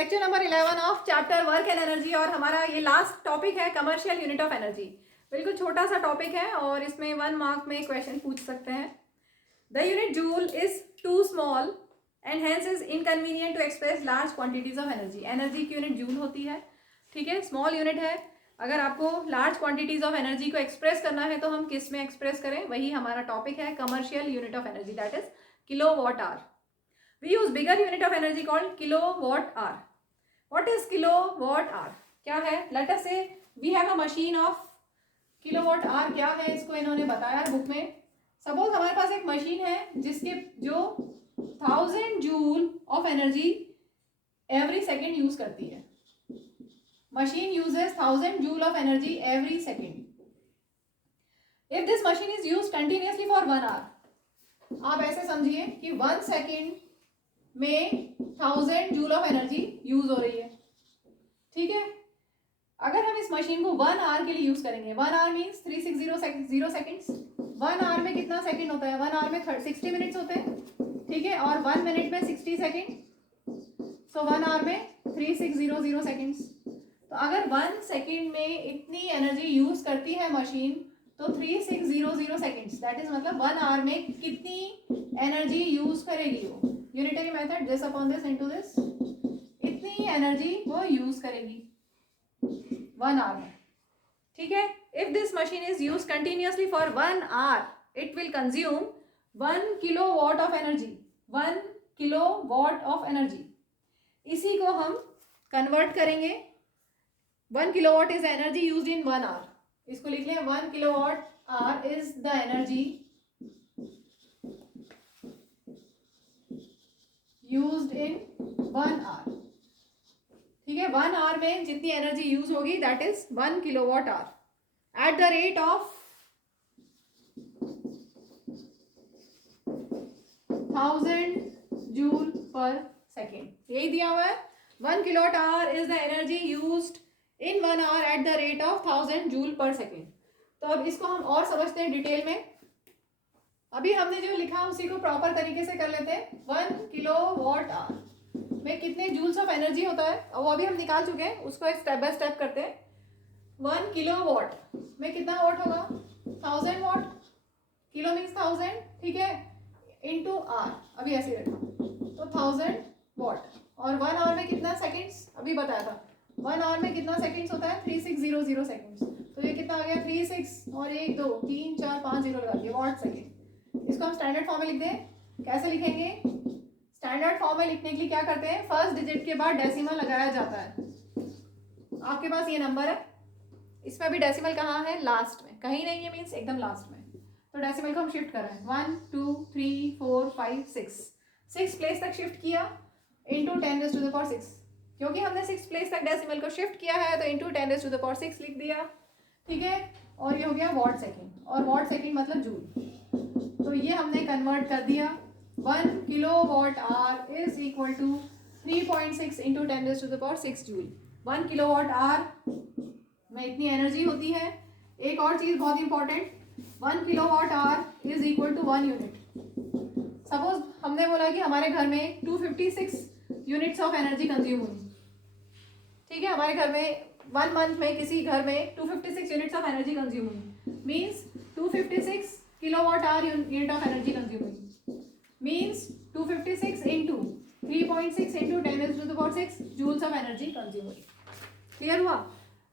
Lecture number 11 of chapter work and energy और हमारा ये लास्ट टॉपिक है कमर्शियल यूनिट ऑफ एनर्जी। बिल्कुल छोटा सा टॉपिक है और इसमें 1 मार्क में क्वेश्चन पूछ सकते हैं। The unit joule is too small and hence is inconvenient to express large quantities of energy. Energy की यूनिट जूल होती है, ठीक है, स्मॉल यूनिट है। अगर आपको लार्ज क्वांटिटीज ऑफ एनर्जी को एक्सप्रेस करना है तो हम किस में एक्सप्रेस करें, वही हमारा टॉपिक है commercial unit of energy, that is kilowatt hour. We use bigger unit of energy called kilowatt hour. What is kilowatt hour? क्या है? Let us say we have a machine of kilowatt hour. क्या है इसको इन्होंने बताया book में। Suppose हमारे पास एक मशीन है जिसके जो 1000 joule of energy every second use करती है। Machine uses 1000 joule of energy every second. If this machine is use continuously for 1 hour, आप ऐसे समझिए कि 1 सेकेंड में 1000 जूल ऑफ एनर्जी यूज हो रही है, ठीक है। अगर हम इस मशीन को 1 आवर के लिए यूज करेंगे, 1 आवर मीन्स 360 सेकेंड्स। 1 आवर में कितना सेकंड होता है? 1 आवर में 60 मिनट्स होते हैं, ठीक है, और 1 मिनट में 60 सेकेंड। सो 1 आवर में 3600 सेकेंड्स। तो अगर 1 सेकेंड में इतनी एनर्जी यूज करती है मशीन तो 3600 सेकेंड्स, दैट इज मतलब 1 आवर में कितनी एनर्जी यूज करेगी वो। Unitary method this upon this into this, इतनी एनर्जी वो यूज करेगी 1 आवर में, ठीक है। If this machine is use continuously for 1 hour it will consume 1 kilowatt of energy, 1 kilowatt of energy. इसी को हम कन्वर्ट करेंगे। 1 kilowatt is energy used in 1 hour. इसको लिख लें, 1 kilowatt hour is the energy used in 1 hour, ठीक है। 1 hour में जितनी एनर्जी यूज होगी that is 1 kilowatt hour at the rate of 1000 joule per second. यही दिया हुआ है, 1 kilowatt hour is the energy used in 1 hour at the rate of 1000 joule per second. तो अब इसको हम और समझते हैं डिटेल में। अभी हमने जो लिखा उसी को प्रॉपर तरीके से कर लेते हैं। 1 किलोवाट आवर में कितने जूल्स ऑफ एनर्जी होता है वो अभी हम निकाल चुके हैं, उसको स्टेप बाय स्टेप करते हैं। 1 किलोवाट में कितना वाट होगा? 1000 वाट। किलो मीन्स 1000, ठीक है, इनटू आर, अभी ऐसे रखा तो 1000 वाट। और 1 आवर में कितना सेकेंड्स अभी बताया था। 1 आवर में कितना सेकेंड्स होता है? 3600 सेकेंड्स। तो ये कितना आ गया? 36 और 1 2 3 4 5 0 लगा दिया, वाट सेकेंड। इसको हम स्टैंडर्ड फॉर्म में लिख दें। कैसे लिखेंगे? स्टैंडर्ड फॉर्म में लिखने के लिए क्या करते हैं, फर्स्ट डिजिट के बाद डेसिमल लगाया जाता है। आपके पास ये नंबर है, इसमें भी डेसिमल कहाँ है? लास्ट में, कहीं नहीं है मीन्स एकदम लास्ट में। तो डेसिमल को हम शिफ्ट कर रहे हैं, 1 2 3 4 5 6 प्लेस तक शिफ्ट किया इंटू 10⁻⁶। क्योंकि हमने 6 प्लेस तक डेसिमल को शिफ्ट किया है तो इंटू 10⁻⁶ लिख दिया, ठीक है। और ये हो गया वाट सेकेंड, और वाट सेकेंड मतलब जूल। तो ये हमने कन्वर्ट कर दिया। 1 kilowatt hour is equal to 3.6 into 10⁻⁶ joule. 1 kilowatt hour में इतनी एनर्जी होती है। एक और चीज़ बहुत important, 1 kilowatt hour is equal to 1 unit. Suppose हमने बोला कि हमारे घर में 256 यूनिट्स ऑफ एनर्जी कंज्यूम हुई, ठीक है। हमारे घर में 1 मंथ में किसी घर में 256 यूनिट्स ऑफ एनर्जी कंज्यूम हुई, means 256 kilowatt hour unit of energy consume हुई, means 256 into 3.6 into 10⁻⁶ joules of energy consume हुई। क्लियर हुआ?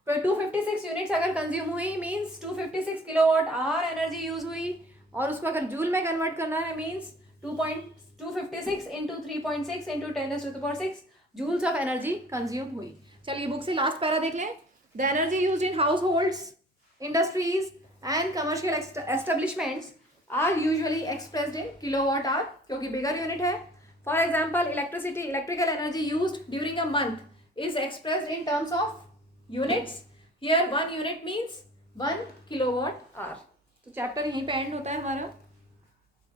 तो 256 यूनिट्स अगर कंज्यूम हुई means 256 kilowatt hour energy use हुई, और उसको अगर जूल में कन्वर्ट करना है means 256 into 3.6 into 10⁻⁶ joules of energy consume हुई। चलिए बुक से लास्ट पैरा देख लें। The energy used in households, industries and commercial establishments are usually expressed in kilowatt hour, क्योंकि बिगर यूनिट है। For example electricity, electrical energy used during a month is expressed in terms of units. Here 1 unit means 1 kilowatt hour. तो chapter यहीं पे and होता है हमारा।